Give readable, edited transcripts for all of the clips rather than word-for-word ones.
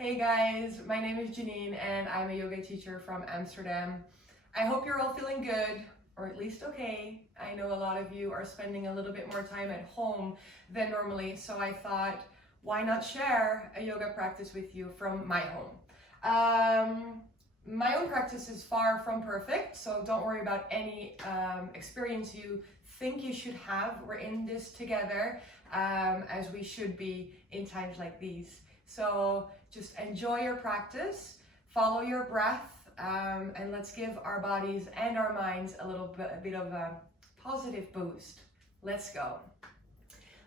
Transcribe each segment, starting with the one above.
Hey guys, my name is Janine and I'm a yoga teacher from Amsterdam. I hope you're all feeling good, or at least okay. I know a lot of you are spending a little bit more time at home than normally, so I thought, why not share a yoga practice with you from my home? My own practice is far from perfect, so don't worry about any experience you think you should have. We're in this together, as we should be in times like these. So just enjoy your practice, follow your breath, and let's give our bodies and our minds a bit of a positive boost. Let's go.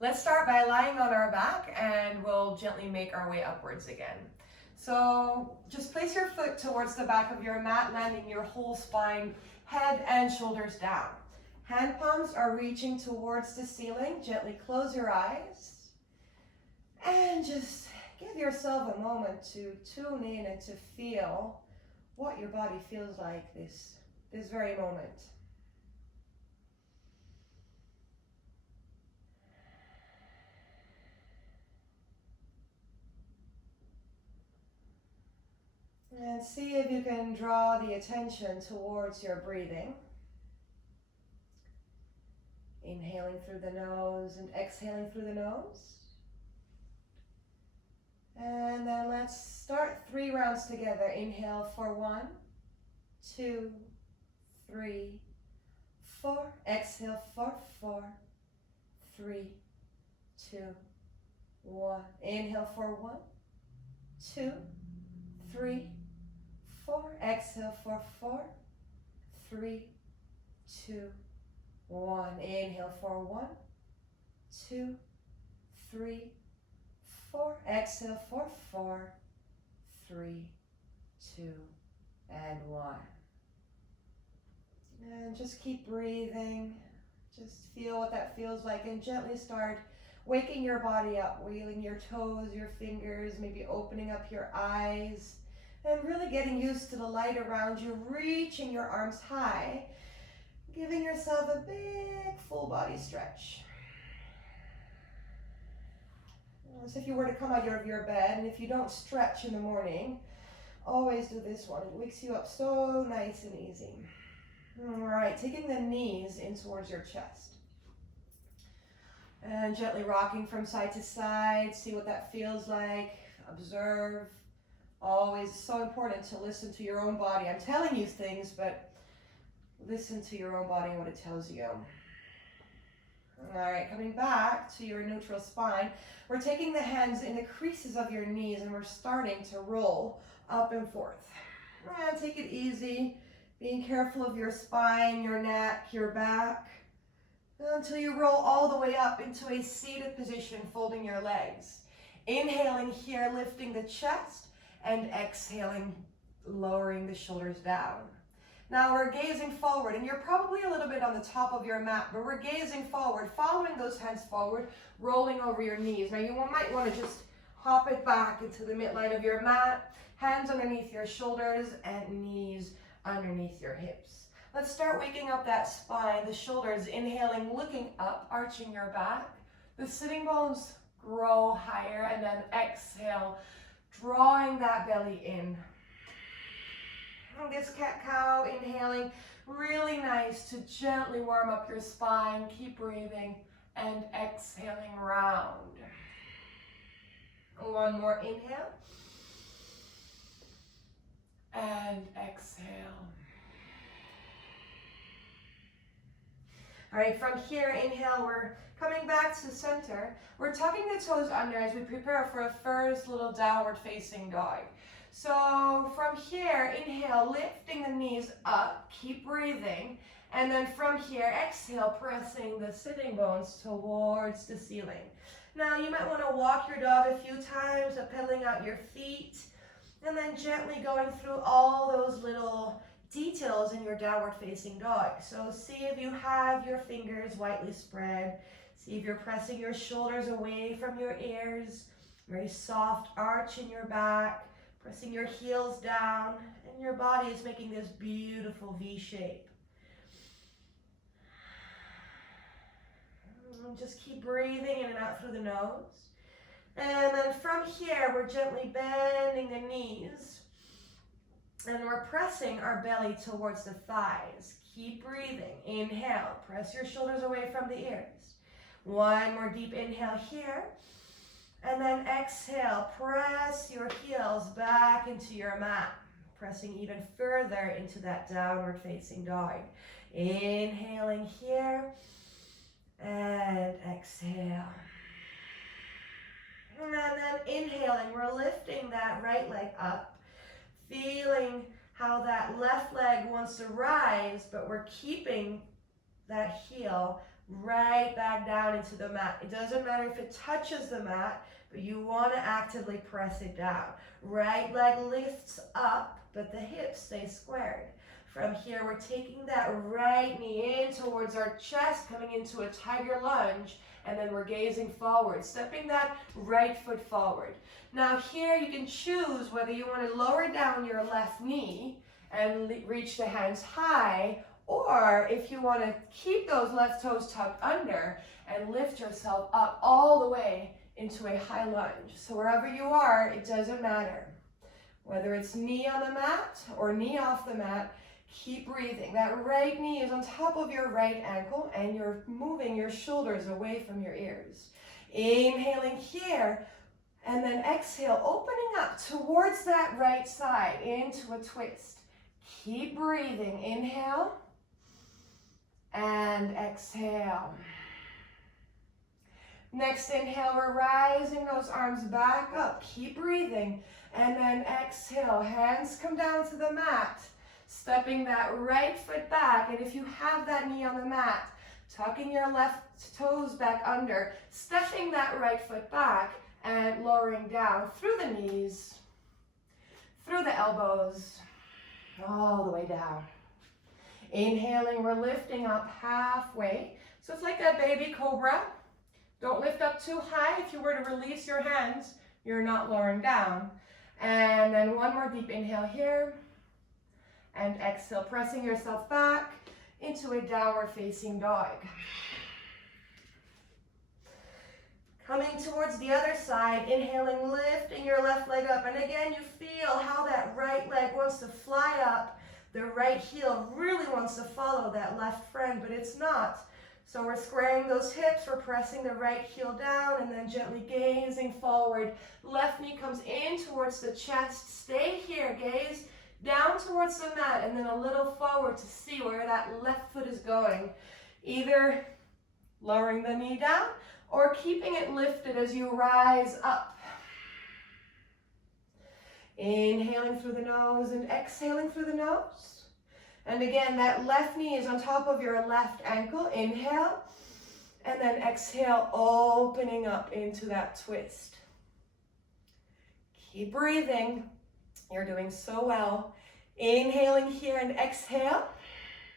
Let's start by lying on our back and we'll gently make our way upwards again. So just place your foot towards the back of your mat, landing your whole spine, head and shoulders down. Hand palms are reaching towards the ceiling. Gently close your eyes and just give yourself a moment to tune in and to feel what your body feels like this very moment. And see if you can draw the attention towards your breathing. Inhaling through the nose and exhaling through the nose. And then let's start 3 rounds together. Inhale for 1, 2, 3, 4. Exhale for 4, 3, 2, 1. Inhale for 1, 2, 3, 4. Exhale for 4, 3, 2, 1. Inhale for 1, 2, 3, 4. Exhale for 4, 3, 2, and 1. And just keep breathing. Just feel what that feels like and gently start waking your body up, wheeling your toes, your fingers, maybe opening up your eyes, and really getting used to the light around you, reaching your arms high, giving yourself a big full body stretch. As if you were to come out of your bed, and if you don't stretch in the morning, always do this one. It wakes you up so nice and easy. All right, taking the knees in towards your chest. And gently rocking from side to side. See what that feels like. Observe. Always so important to listen to your own body. I'm telling you things, but listen to your own body and what it tells you. All right, coming back to your neutral spine. We're taking the hands in the creases of your knees and we're starting to roll up and forth. And take it easy, being careful of your spine, your neck, your back, until you roll all the way up into a seated position, folding your legs. Inhaling here, lifting the chest, and exhaling, lowering the shoulders down. Now we're gazing forward, and you're probably a little bit on the top of your mat, but we're gazing forward, following those hands forward, rolling over your knees. Now you might want to just hop it back into the midline of your mat, hands underneath your shoulders and knees underneath your hips. Let's start waking up that spine, the shoulders, inhaling, looking up, arching your back. The sitting bones grow higher, and then exhale, drawing that belly in. This cat-cow, inhaling, really nice to gently warm up your spine. Keep breathing and exhaling round. One more inhale and exhale. All right, from here, inhale, we're coming back to center. We're tucking the toes under as we prepare for a first little downward facing dog. So from here, inhale, lifting the knees up, keep breathing. And then from here, exhale, pressing the sitting bones towards the ceiling. Now you might want to walk your dog a few times, pedaling out your feet, and then gently going through all those little details in your downward facing dog. So see if you have your fingers widely spread. See if you're pressing your shoulders away from your ears. Very soft arch in your back. Pressing your heels down, and your body is making this beautiful V shape. Just keep breathing in and out through the nose. And then from here, we're gently bending the knees. And we're pressing our belly towards the thighs. Keep breathing. Inhale. Press your shoulders away from the ears. One more deep inhale here. And then exhale. Press your heels back into your mat. Pressing even further into that downward facing dog. Inhaling here. And exhale. And then inhaling. We're lifting that right leg up. Feeling how that left leg wants to rise, but we're keeping that heel right back down into the mat. It doesn't matter if it touches the mat, but you want to actively press it down. Right leg lifts up, but the hips stay squared. From here, we're taking that right knee in towards our chest, coming into a tiger lunge, and then we're gazing forward, stepping that right foot forward. Now here you can choose whether you want to lower down your left knee and reach the hands high, or if you want to keep those left toes tucked under and lift yourself up all the way into a high lunge. So wherever you are, it doesn't matter. Whether it's knee on the mat or knee off the mat, keep breathing. That right knee is on top of your right ankle and you're moving your shoulders away from your ears. Inhaling here and then exhale, opening up towards that right side into a twist. Keep breathing. Inhale and exhale. Next inhale, we're rising those arms back up. Keep breathing. And then exhale, hands come down to the mat. Stepping that right foot back, and if you have that knee on the mat, tucking your left toes back under, stepping that right foot back, and lowering down through the knees, through the elbows, all the way down. Inhaling, we're lifting up halfway. So it's like a baby cobra. Don't lift up too high. If you were to release your hands, you're not lowering down. And then one more deep inhale here. And exhale, pressing yourself back into a downward facing dog. Coming towards the other side, inhaling, lifting your left leg up. And again, you feel how that right leg wants to fly up. The right heel really wants to follow that left friend, but it's not. So we're squaring those hips, we're pressing the right heel down and then gently gazing forward. Left knee comes in towards the chest. Stay here, gaze down towards the mat and then a little forward to see where that left foot is going. Either lowering the knee down or keeping it lifted as you rise up. Inhaling through the nose and exhaling through the nose. And again, that left knee is on top of your left ankle. Inhale and then exhale, opening up into that twist. Keep breathing. You're doing so well. Inhaling here and exhale.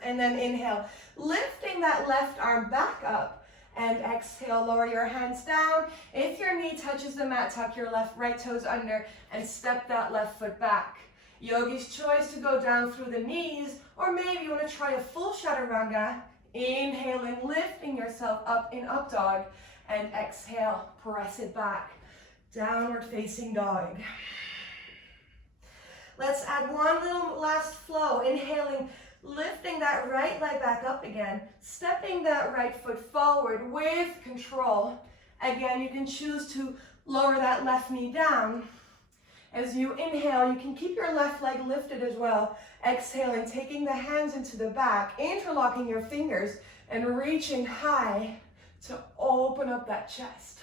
And then inhale, lifting that left arm back up. And exhale, lower your hands down. If your knee touches the mat, tuck your right toes under and step that left foot back. Yogi's choice to go down through the knees, or maybe you want to try a full chaturanga. Inhaling, lifting yourself up in up dog. And exhale, press it back. Downward facing dog. Let's add one little last flow. Inhaling, lifting that right leg back up again, stepping that right foot forward with control. Again, you can choose to lower that left knee down. As you inhale, you can keep your left leg lifted as well. Exhaling, taking the hands into the back, interlocking your fingers, and reaching high to open up that chest.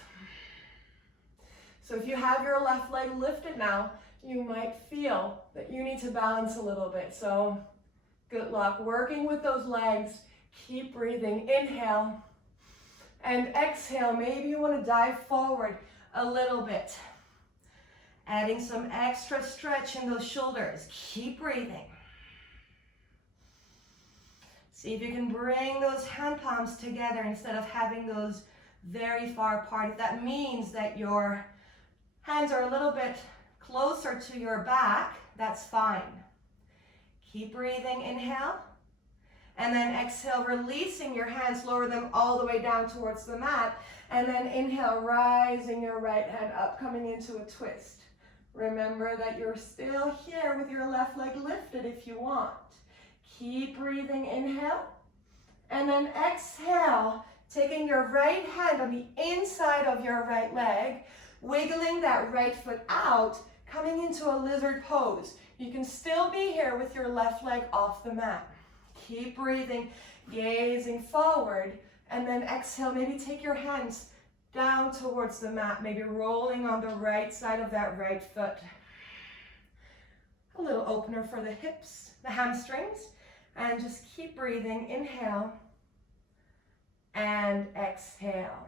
So if you have your left leg lifted now, you might feel that you need to balance a little bit. So good luck working with those legs. Keep breathing. Inhale and exhale. Maybe you want to dive forward a little bit. Adding some extra stretch in those shoulders. Keep breathing. See if you can bring those hand palms together instead of having those very far apart. If that means that your hands are a little bit closer to your back, that's fine. Keep breathing. Inhale And then exhale, releasing your hands, lower them all the way down towards the mat. And then inhale, rising your right hand up, coming into a twist. Remember that you're still here with your left leg lifted if you want. Keep breathing, inhale. And then exhale, taking your right hand on the inside of your right leg, wiggling that right foot out, coming into a lizard pose. You can still be here with your left leg off the mat. Keep breathing, gazing forward, and then exhale, maybe take your hands down towards the mat, maybe rolling on the right side of that right foot. A little opener for the hips, the hamstrings, and just keep breathing. Inhale and exhale.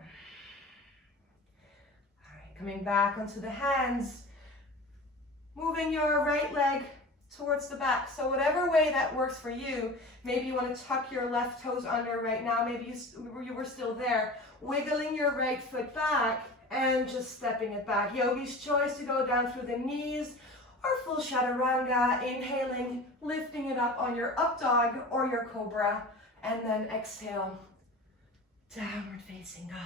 All right, coming back onto the hands, moving your right leg towards the back. So whatever way that works for you, maybe you want to tuck your left toes under right now, maybe you were still there, wiggling your right foot back and just stepping it back. Yogi's choice to go down through the knees or full chaturanga, inhaling, lifting it up on your up dog or your cobra, and then exhale, downward facing dog.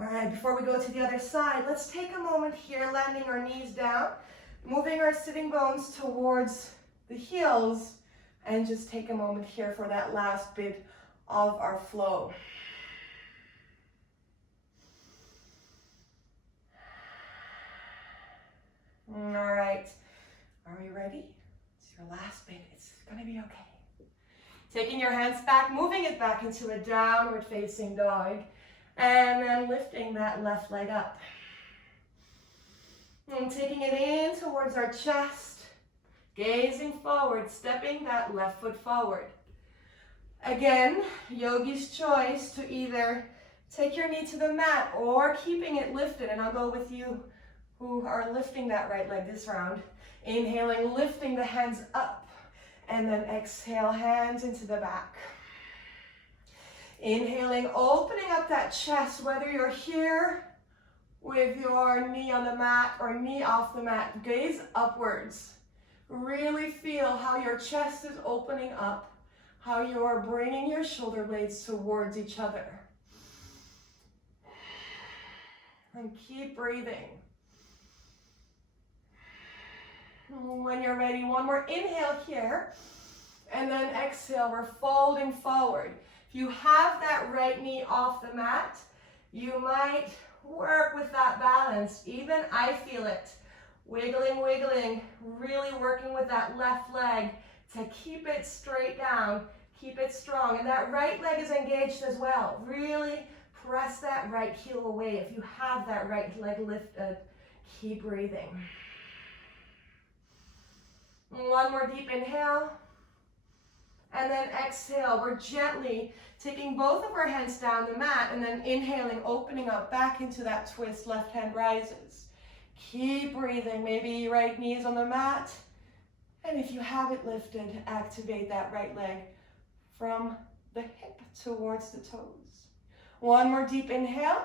All right, before we go to the other side, let's take a moment here, landing our knees down, moving our sitting bones towards the heels, and just take a moment here for that last bit of our flow. All right, are we ready? It's your last bit, it's gonna be okay. Taking your hands back, moving it back into a downward facing dog, and then lifting that left leg up. And taking it in towards our chest, gazing forward, stepping that left foot forward. Again, yogi's choice to either take your knee to the mat or keeping it lifted, and I'll go with you who are lifting that right leg this round. Inhaling, lifting the hands up, and then exhale, hands into the back. Inhaling, opening up that chest, whether you're here with your knee on the mat or knee off the mat, gaze upwards. Really feel how your chest is opening up, how you're bringing your shoulder blades towards each other. And keep breathing. When you're ready, one more inhale here, and then exhale, we're folding forward. If you have that right knee off the mat, you might work with that balance. Even I feel it. Wiggling, wiggling, really working with that left leg to keep it straight down, keep it strong. And that right leg is engaged as well. Really press that right heel away. If you have that right leg lifted, keep breathing. One more deep inhale. And then exhale, we're gently taking both of our hands down the mat and then inhaling, opening up back into that twist, left hand rises. Keep breathing, maybe right knees on the mat. And if you have it lifted, activate that right leg from the hip towards the toes. One more deep inhale.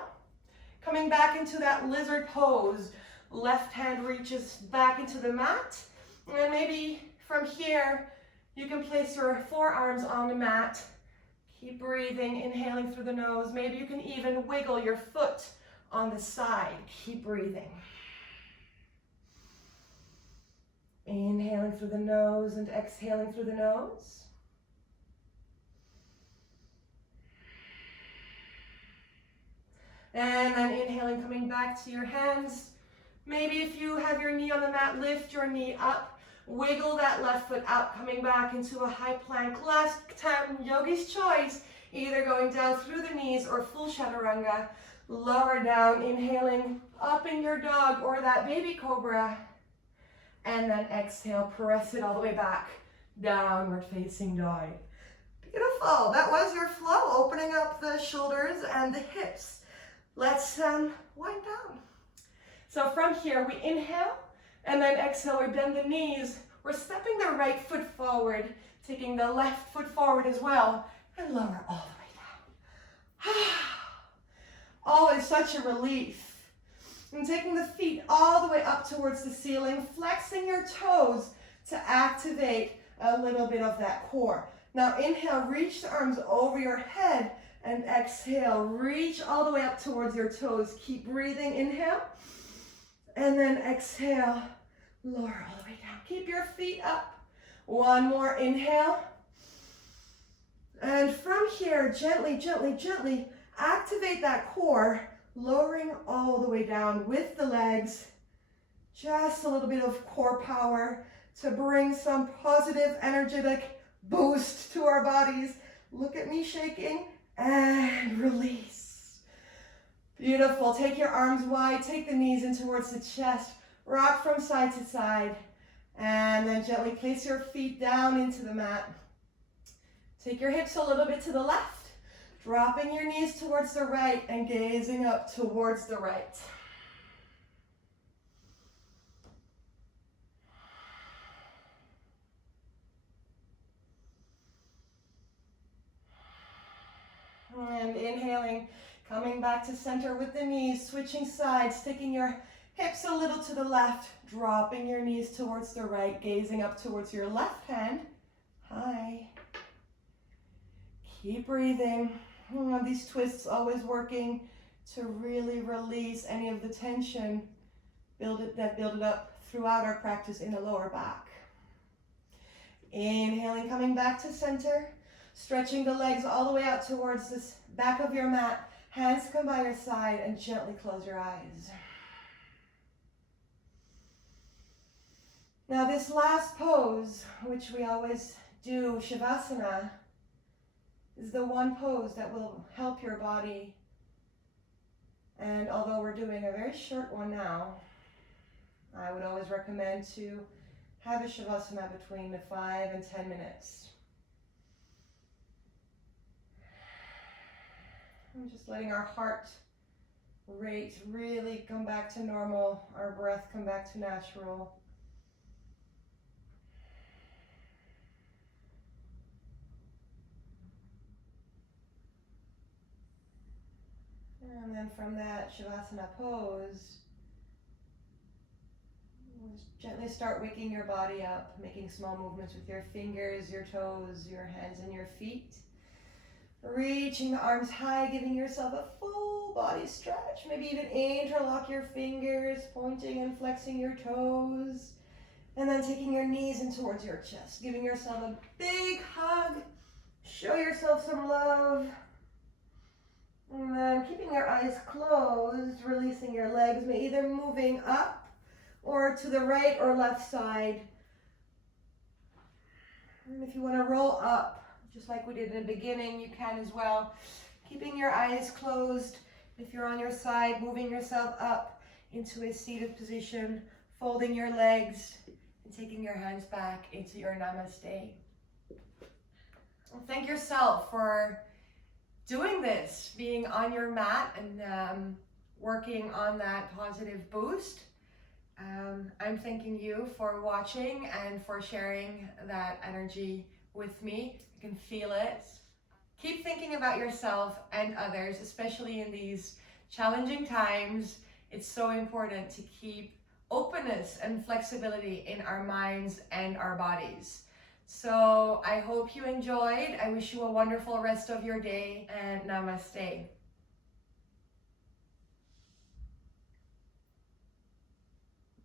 Coming back into that lizard pose. Left hand reaches back into the mat. And maybe from here, you can place your forearms on the mat. Keep breathing, inhaling through the nose. Maybe you can even wiggle your foot on the side. Keep breathing. Inhaling through the nose and exhaling through the nose. And then inhaling, coming back to your hands. Maybe if you have your knee on the mat, lift your knee up. Wiggle that left foot out, coming back into a high plank. Last time, yogi's choice, either going down through the knees or full chaturanga. Lower down, inhaling up in your dog or that baby cobra. And then exhale, press it all the way back, downward facing dog. Beautiful, that was your flow, opening up the shoulders and the hips. Let's wind down. So from here, we inhale, and then exhale, we bend the knees. We're stepping the right foot forward, taking the left foot forward as well, and lower all the way down. Always such a relief. And taking the feet all the way up towards the ceiling, flexing your toes to activate a little bit of that core. Now inhale, reach the arms over your head, and exhale, reach all the way up towards your toes. Keep breathing, inhale, and then exhale, lower all the way down. Keep your feet up. One more inhale. And from here, gently, gently, gently activate that core, lowering all the way down with the legs. Just a little bit of core power to bring some positive, energetic boost to our bodies. Look at me shaking and release. Beautiful. Take your arms wide, take the knees in towards the chest, rock from side to side, and then gently place your feet down into the mat. Take your hips a little bit to the left, dropping your knees towards the right and gazing up towards the right. And inhaling, coming back to center with the knees, switching sides, taking your hips a little to the left, dropping your knees towards the right, gazing up towards your left hand. Hi. Keep breathing. These twists always working to really release any of the tension build it up throughout our practice in the lower back. Inhaling, coming back to center. Stretching the legs all the way out towards the back of your mat. Hands come by your side and gently close your eyes. Now this last pose, which we always do, Shavasana, is the one pose that will help your body. And although we're doing a very short one now, I would always recommend to have a Shavasana between 5 and 10 minutes. I'm just letting our heart rate really come back to normal, our breath come back to natural. And then from that Shavasana pose, gently start waking your body up, making small movements with your fingers, your toes, your hands, and your feet. Reaching the arms high, giving yourself a full body stretch. Maybe even interlock your fingers, pointing and flexing your toes. And then taking your knees in towards your chest, giving yourself a big hug. Show yourself some love. And then keeping your eyes closed, releasing your legs, either moving up or to the right or left side. And if you want to roll up, just like we did in the beginning, you can as well. Keeping your eyes closed. If you're on your side, moving yourself up into a seated position, folding your legs, and taking your hands back into your namaste. Well, thank yourself for doing this, being on your mat and working on that positive boost. I'm thanking you for watching and for sharing that energy with me. You can feel it. Keep thinking about yourself and others, especially in these challenging times. It's so important to keep openness and flexibility in our minds and our bodies. So I hope you enjoyed. I wish you a wonderful rest of your day, and namaste.